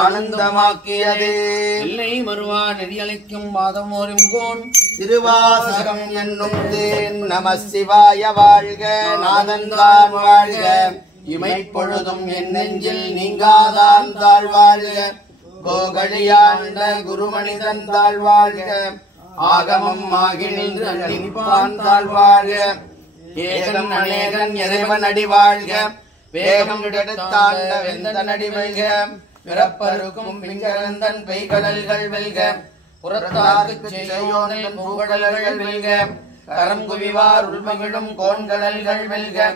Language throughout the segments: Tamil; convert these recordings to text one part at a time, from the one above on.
ஆனந்தமாக்கியதே எல்லை மறுவா நெறியளிக்கும் மாதம் ஒருங்கோன் திருவாசகம் என்னும் தேன் நம சிவாய வாழ்க நாதன்தான் வாழ்க இமைப்பொழுதும் என் நெஞ்சில் நீங்காதான் தாழ்வாழ்க கோகழியாண்ட குருமனிதன் தாழ்வாழ்க ஆகமம் ஆகி நின்று நிற்பான் தாழ்வாழ்க ஏகன் அநேகன் இறைவன் அடி வாழ்க வேகம் எடுத்தாண்ட வெந்த நடி வெல்க பிறப்பருக்கும் பிங்கரந்தன் பெய்கடல்கள் வெல்க புறத்தார்க்கு செய்யோனின் பூகடல்கள் வெல்க கரங்குவிவார் உள்மகிழும் கோண்கடல்கள் வெல்க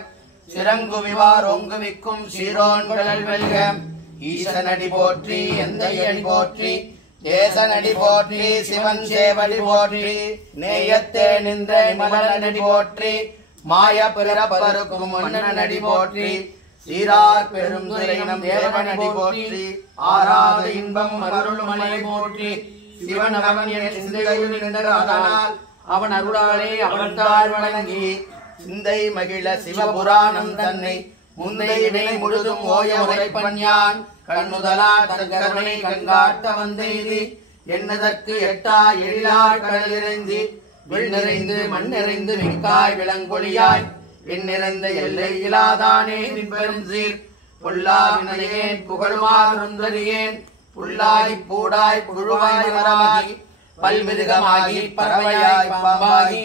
சிறங்குவிவார் ஒங்குவிக்கும் சீரோன்கடல் வெல்க ஈசனடி போற்றி எந்த அடி போற்றி தேசனடி போற்றி சிவன் சேவடி போற்றி நேயத்தே நின்ற மலனடி போற்றி மாய பிறப்பருக்கும் மன்னனடி போற்றி சீரார் பெரும் துறையினம் தேவனடி போற்றி ஆராத இன்பம் அருளும் மலை போற்றி சிவன் அவன் என் சிந்தையில் நின்றானால் அவன் அருளாலே அவன் தாழ் வணங்கி சிந்தை மகிழ சிவபுராணம் தன்னை முந்தை வினை முழுதும் ஓய உரைப்பன் யான் கண்ணுதலா தற்கருணை கண்காட்ட வந்தெய்தி என்னதற்கு எட்டா எழிலார் கடலிறைந்தி வில் நிறைந்து மண் நிறைந்து மிக்காய் விளங்கொழியாய் என் நிறைந்த எல்லை இலாதானே பெரும் சீர் பொல்லா வினையேன் புகழுமாறுந்தறியேன் புல்லாய் பூடாய் புழுவாய் மரமாகி பல்மிருகமாகி பறவையாய் பாம்பாகி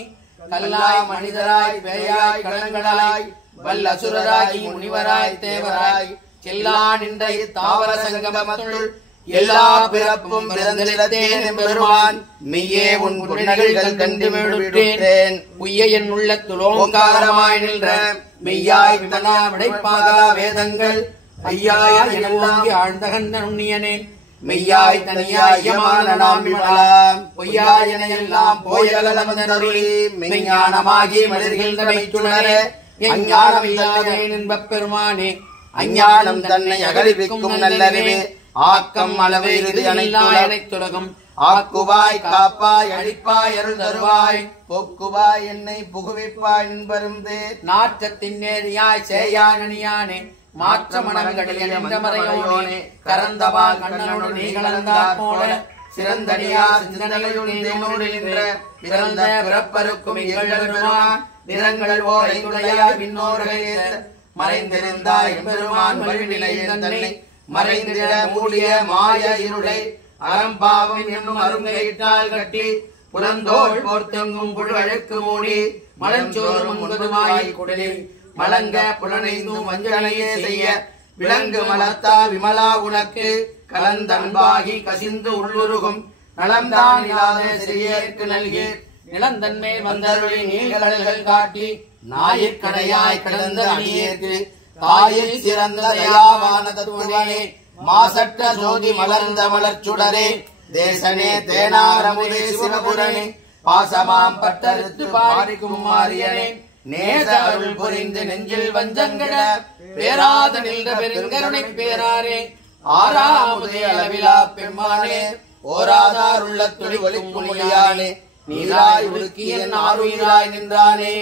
கல்லாய் மனிதராய் பேயாய் கடங்களாய் வல் அசுரராகி முனிவராய் தேவராய் செல்லா நின்ற இத்தாவர சங்கமத்துள் எல்லா பிறப்பும் பிறந்திலத்தேன் எம்பெருமான் மெய்யே உன் குணங்கள் கண்டு விடுவிட்டேன் உய்ய என் உள்ளத்துள் ஓங்காரமாய் நின்ற மெய்யாய் விமனா விடைப்பாகா வேதங்கள் ஐயாய எல்லாம் ஆழ்ந்தகந்த நுண்ணியனே மெய்யாய் தனியாய் யமான நாம் விமலாம் பொய்யாய் என எல்லாம் போயகலமதனருளி மெய்ஞானமாகி மலர்கின்ற மெய்ச்சுடர எஞ்ஞானம் இல்லாதேன் என்பப் பெருமானே அஞ்ஞானம் தன்னை அகழிவிக்கும் நல்லறிவே ஆக்கம் அளவை இறுதி அனைத்துலகம் ஆக்குவாய் காப்பாய் அழிப்பாய் அருள் தருவாய் போக்குவாய் என்னை புகுவிப்பாய் என்பருந்தே நாற்றத்தின் நேரியாய் சேயாய் நனியானே மாற்ற மனங்களில் என்ற மறையோனே கரந்தவா கண்ணனோடு நீ கலந்தார் போல சிறந்தடியார் சிந்தனையுள் தேனோடு நின்ற பிறந்த பிறப்பருக்கும் பெருமான் நிறங்கள் ஓர் ஐந்துடையாய் பின்னோர்களே மறைந்திருந்தாய் பெருமான் வழிநிலையில் தன்னை மறைந்திட மூடிய மாய இருளை அறம்பாவம் என்னும் அருங்கையிட்டால் கட்டி புலந்தோள் போர்த்தெங்கும் புழுவழுக்கு மூடி மலஞ்சோறும் முன்பதுமாய் குடலில் மலங்க புலனைந்தும் வஞ்சனையே செய்ய விலங்கு மலத்தா விமலா உனக்கு கலந்தன்பாகி கசிந்து உள்ளுருகும் நலம்தான் இல்லாத சிறியேற்கு நல்கி நிலந்தன்மேல் வந்தருளி நீள்கடல்கள் காட்டி நாயிற்கடையாய் கிடந்த அணியேற்கு தாயில் சிறந்த தயாவான தத்துவனே மாசற்ற ஜோதி மலர்ந்த மலர்ச்சுடரே தேசனே தேனாரமுதே சிவபுரனே பாசமாம் பட்டறுத்து பாடிக்கும் மாரியனே நேச அருள் புரிந்து நெஞ்சில் வஞ்சங்கட பேராத நின்ற பெருங்கருணை பேராரே ஆறாமுதே அளவிலா பெருமானே ஓராதார் உள்ள துளி ஒளிக்கும் மொழியானே நீராய் உருக்கிய ஆறுயிராய் நின்றானே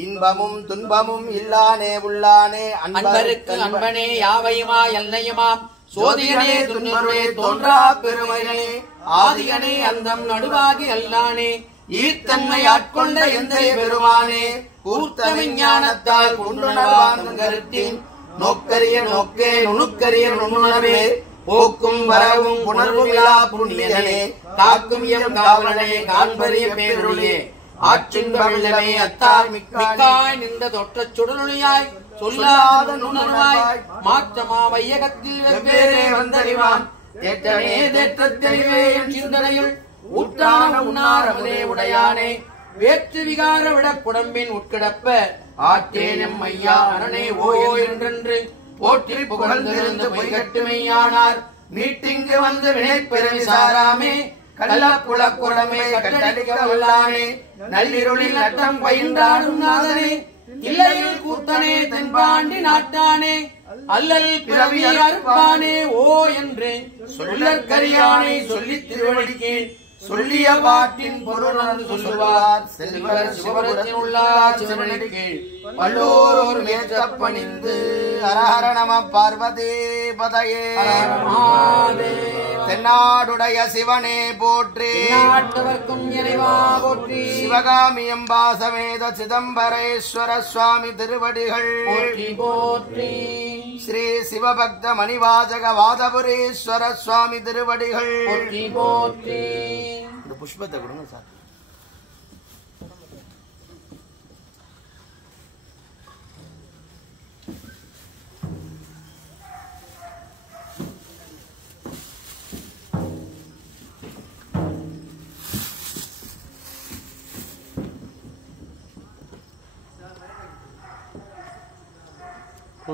இன்பமும் துன்பமும் இல்லானே உள்ளானே அன்பருக்கு அன்பனே யாவையுமா எல்லையுமாம் சோதியனே துன்பருளே தோன்றா பெருமையனே ஆதியனே அந்தம் நடுவாகி அல்லானே ஈர்த்தன்மை ஆட்கொண்ட எந்த பெருமானே கூர்த்த விஞ்ஞானத்தால் கொண்டுணர்வான் கருத்தின் நோக்கரிய நோக்கே நுணுக்கரிய நுண்ணுணர்வே போக்கும் வரவும் புணர்வுமிலா புண்ணியனே காக்கும் எம் காவலனே காண்பரிய பேருளே ஆற்றின்பவிழமே அத்தாய் மிக்காய் நின்ற தொற்றச் சுடலொளியாய் சொல்லாத நுணர்வாய் மாற்றமா வையகத்தில் வெவ்வேறே வந்தறிவான் தேற்றனே தேற்றத் தெளிவே என் சிந்தனையுள் ஊற்றான உண்ணாரமதே உடையானே வேற்று விகார விடக்குடம்பின் உட்கிடப்ப ஆற்றேன் எம் ஐயா அரணே ஓ என்றென்று போற்றி புகழ்ந்திருந்து பொய்கட்டுமையானார் மீட்டிங்கு வந்து வினைப்பெருவி சாராமே கள்ளப்புல குடமே கட்டடிக்க வல்லானே நள்ளிருளில் நட்டம் பயின்றாடும் நாதனே இல்லையில் கூத்தனே தென்பாண்டி நாட்டானே அல்லல் பிறவி அறுப்பானே ஓ என்று சொல்லற்கரியானை சொல்லி திருவடிக்கேன் சொல்லிய பாட்டின் பொருள் சொல்லுவார் செல்வர் சிவபுரத்தில் உள்ளார் சிவனுக்கு பல்லோர் மேற்ற பணிந்து ஹரஹர நம பார்வதி பதையே தென்னாடுடைய சிவனே போற்றி நாட்டவர்க்கும் இறைவா போற்றி சிவகாமி அம்பா சமேத சிதம்பரேஸ்வர சுவாமி திருவடிகள் போற்றி போற்றி ஸ்ரீ சிவபக்த மணிவாஜக வாதபுரீஸ்வர சுவாமி திருவடிகள் போற்றி போற்றி புஷ்பத்தை கொடுங்க சார்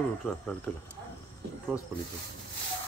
விட்டுறேன் எடுத்துக்கலாம் க்ளோஸ் பண்ணிக்கலாம்